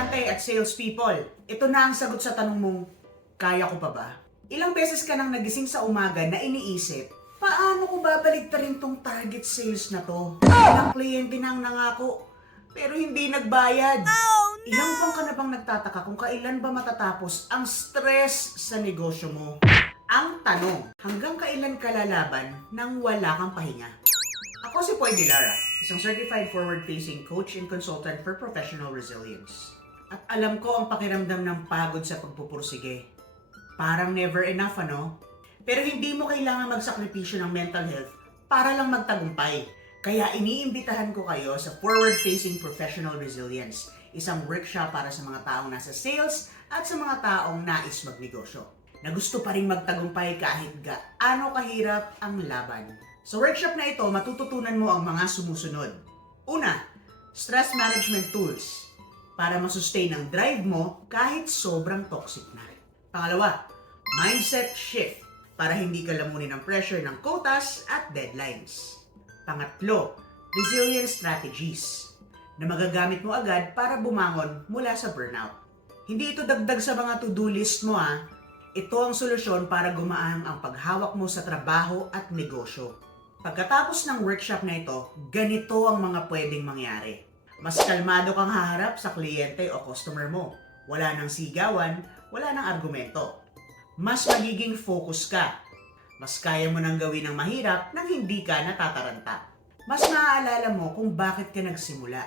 negosyante at salespeople, ito na ang sagot sa tanong mong, kaya ko pa ba? Ilang beses ka nang nagising sa umaga na iniisip, paano ko babaligtarin tong target sales na to? Ilang kliyente nang nangako, pero hindi nagbayad. Ilang buwan ka na bang nagtataka kung kailan ba matatapos ang stress sa negosyo mo? Ang tanong, hanggang kailan ka lalaban nang wala kang pahinga? Ako si Poy Dilara, isang certified forward-facing coach and consultant for professional resilience. At alam ko ang pakiramdam ng pagod sa pagpupursige. Parang never enough, ano? Pero hindi mo kailangan magsakripisyo ng mental health para lang magtagumpay. Kaya iniimbitahan ko kayo sa Forward-Facing Professional Resilience, isang workshop para sa mga taong nasa sales at sa mga taong nais magnegosyo, na gusto pa rin magtagumpay kahit gaano kahirap ang laban. Sa workshop na ito, matututunan mo ang mga sumusunod. Una, stress management tools para masustain ang drive mo kahit sobrang toxic na. Pangalawa, mindset shift para hindi ka lamunin ng pressure ng quotas at deadlines. Pangatlo, resilience strategies na magagamit mo agad para bumangon mula sa burnout. Hindi ito dagdag sa mga to-do list mo ha. Ito ang solusyon para gumaan ang paghawak mo sa trabaho at negosyo. Pagkatapos ng workshop na ito, ganito ang mga pwedeng mangyari. Mas kalmado kang haharap sa kliyente o customer mo. Wala nang sigawan, wala nang argumento. Mas magiging focus ka. Mas kaya mo nang gawin ang mahirap nang hindi ka natataranta. Mas naaalala mo kung bakit ka nagsimula.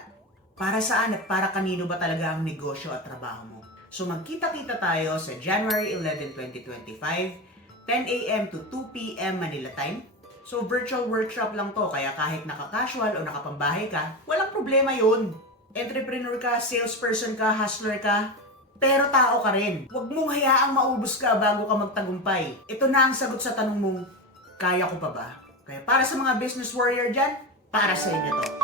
Para saan at para kanino ba talaga ang negosyo at trabaho mo. So magkita-kita tayo sa January 11, 2025, 10 a.m. to 2 p.m. Manila time. So virtual workshop lang to, kaya kahit naka-casual o nakapambahay ka, walang problema yun. Entrepreneur ka, salesperson ka, hustler ka, pero tao ka rin. Huwag mong hayaang maubos ka bago ka magtagumpay. Ito na ang sagot sa tanong mong, kaya ko pa ba? Kaya para sa mga business warrior dyan, para sa inyo to.